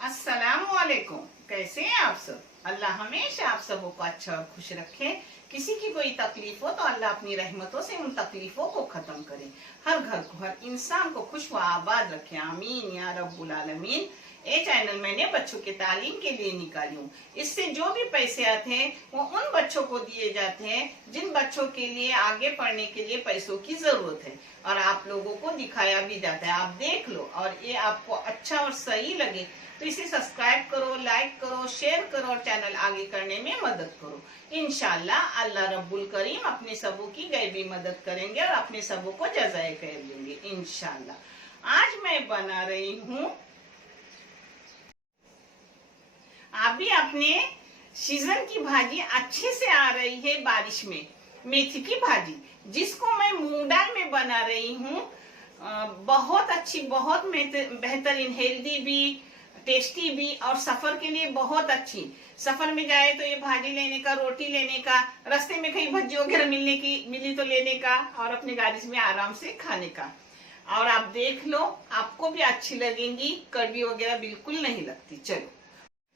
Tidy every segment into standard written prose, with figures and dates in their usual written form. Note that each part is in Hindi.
अस्सलामुअलैकुम। कैसे हैं आप सब? अल्लाह हमेशा आप सबों को अच्छा और खुश रखे। किसी की कोई तकलीफ हो तो अल्लाह अपनी रहमतों से उन तकलीफों को खत्म करे। हर घर को, हर इंसान को खुश व आबाद रखे। आमीन या रब्बुल आलमीन। ये चैनल मैंने बच्चों के तालीम के लिए निकाली हूँ। इससे जो भी पैसे आते हैं वो उन बच्चों को दिए जाते हैं जिन बच्चों के लिए आगे पढ़ने के लिए पैसों की जरूरत है, और आप लोगों को दिखाया भी जाता है। आप देख लो और ये आपको अच्छा और सही लगे तो इसे सब्सक्राइब करो, लाइक करो, शेयर करो और चैनल आगे करने में मदद करो। इंशाल्लाह अल्लाह रब्बुल करीम अपने सबों की गैबी मदद करेंगे और अपने सबों को जज़ाए खैर देंगे इंशाल्लाह। आज मैं बना रही हूँ, अभी अपने सीजन की भाजी अच्छे से आ रही है बारिश में, मेथी की भाजी, जिसको मैं मूंग दाल में बना रही हूँ। बहुत अच्छी, बहुत बेहतरीन, हेल्दी भी, टेस्टी भी और सफर के लिए बहुत अच्छी। सफर में जाए तो ये भाजी लेने का, रोटी लेने का, रास्ते में कहीं भज्जी वगैरह मिली तो लेने का और अपने गाड़ी में आराम से खाने का। और आप देख लो, आपको भी अच्छी लगेंगी, कड़वी वगैरह बिल्कुल नहीं लगती। चलो,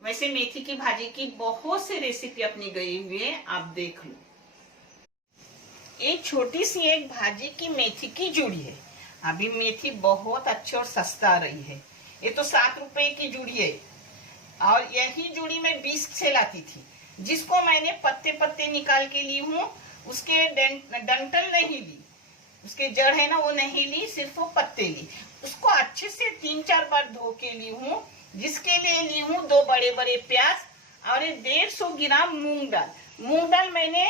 वैसे मेथी की भाजी की बहुत से रेसिपी अपनी गई हुई है, आप देख लो। एक छोटी सी एक भाजी की मेथी की जुड़ी है। अभी मेथी बहुत अच्छी और सस्ता आ रही है। ये तो 7 रुपए की जुड़ी है और यही जुड़ी मैं 20 से लाती थी, जिसको मैंने पत्ते पत्ते निकाल के ली हूँ। उसके डंठल नहीं ली, उसके जड़ है ना, वो नहीं ली, सिर्फ वो पत्ते ली। उसको अच्छे से 3-4 बार धो के ली हूँ, जिसके लिए ली हूँ 2 बड़े बड़े प्याज और 150 ग्राम मूंग दाल। मूंग दाल मैंने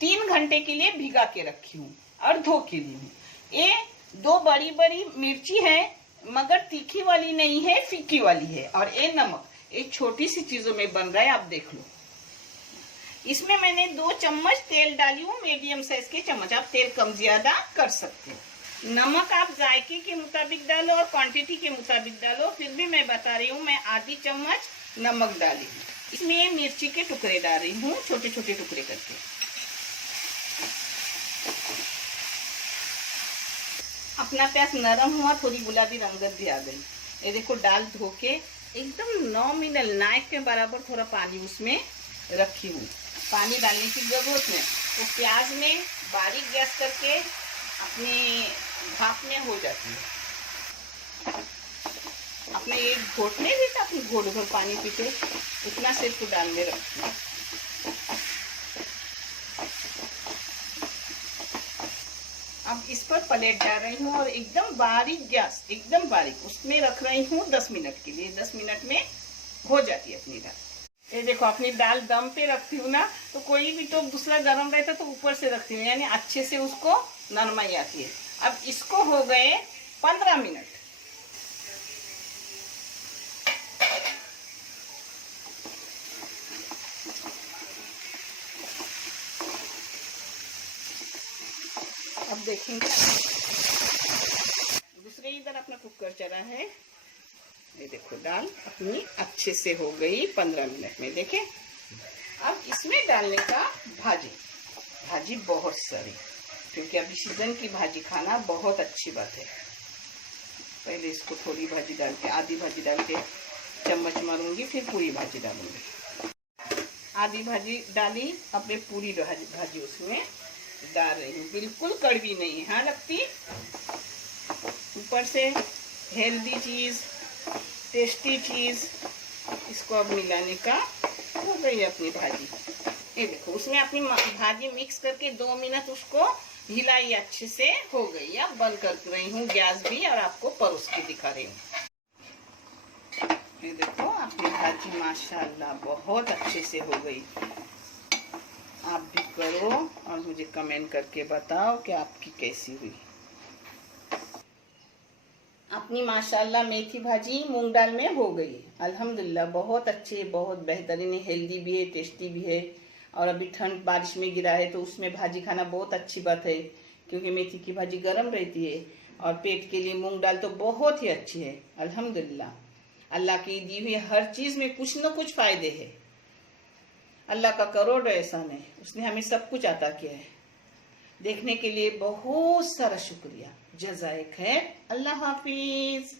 3 घंटे के लिए भिगा के रखी हूँ और धो के ली हूँ। ये 2 बड़ी बड़ी मिर्ची है, मगर तीखी वाली नहीं है, फीकी वाली है। और ये नमक, एक छोटी सी चीजों में बन रहा है, आप देख लो। इसमें मैंने 2 चम्मच तेल डाली हूँ, मीडियम साइज के चम्मच। आप तेल कम ज्यादा कर सकते हो। नमक आप जायके के मुताबिक डालो और क्वांटिटी के मुताबिक डालो। फिर भी मैं बता रही हूँ, मैं आधी चम्मच नमक डाली हूँ। इसमें मिर्ची के टुकड़े डाल रही हूँ, छोटे छोटे टुकड़े करके। अपना प्याज नरम हुआ, थोड़ी गुलाबी रंगत भी आ गई। ये देखो, दाल धो के एकदम नॉमिनल नाइफ के बराबर थोड़ा पानी उसमें रखी हूँ। पानी डालने की जरूरत नहीं। तो प्याज में बारीक गैस करके अपने भाप में हो जाती है। अपने एक घोट नहीं देता, अपनी घोट भर पानी पीते, उतना सिर्फ डाल में रखती हूँ। अब इस पर प्लेट डाल रही हूँ और एकदम बारीक गैस, एकदम बारीक, उसमें रख रही हूँ 10 मिनट के लिए। 10 मिनट में हो जाती है अपनी दाल। ये देखो, अपनी दाल दम पे रखती हूँ ना, तो कोई भी तो दूसरा गर्म रहता तो ऊपर से रखती हूँ, यानी अच्छे से उसको नरमाई आती है। अब इसको हो गए 15 मिनट। अब देखेंगे, दूसरे इधर अपना कुकर चला है। ये देखो, दाल अपनी अच्छे से हो गई 15 मिनट में। देखें, अब इसमें डालने का भाजी बहुत सारी, क्योंकि अभी सीजन की भाजी खाना बहुत अच्छी बात है। पहले इसको थोड़ी भाजी डाल के, आधी भाजी डाल के चम्मच मारूंगी, फिर पूरी भाजी डालूंगी। आधी भाजी डाली, अब मैं पूरी भाजी उसमें डाल रही हूँ। बिल्कुल कड़वी नहीं है लगती। ऊपर से हेल्दी चीज, टेस्टी चीज, इसको अब मिलाने का हो गई अपनी भाजी। ये देखो, उसमें अपनी भाजी मिक्स करके 2 मिनट उसको हिलाई, अच्छे से हो गई। अब बंद कर रही हूँ गैस भी और आपको परोस के दिखा रही हूँ। ये देखो, अपनी भाजी माशाल्लाह बहुत अच्छे से हो गई। आप भी करो और मुझे कमेंट करके बताओ कि आपकी कैसी हुई। अपनी माशाल्लाह मेथी भाजी मूंग दाल में हो गई। अल्हम्दुलिल्लाह, बहुत अच्छी, बहुत बेहतरीन, हेल्दी भी है, टेस्टी भी है। और अभी ठंड बारिश में गिरा है तो उसमें भाजी खाना बहुत अच्छी बात है, क्योंकि मेथी की भाजी गर्म रहती है। और पेट के लिए मूंग दाल तो बहुत ही अच्छी है। अल्हम्दुलिल्लाह, अल्लाह की दी हुई हर चीज में कुछ न कुछ फायदे है। अल्लाह का करोड़ एहसान है, उसने हमें सब कुछ अता किया है। देखने के लिए बहुत सारा शुक्रिया। जज़ाए खैर। अल्लाह हाफिज।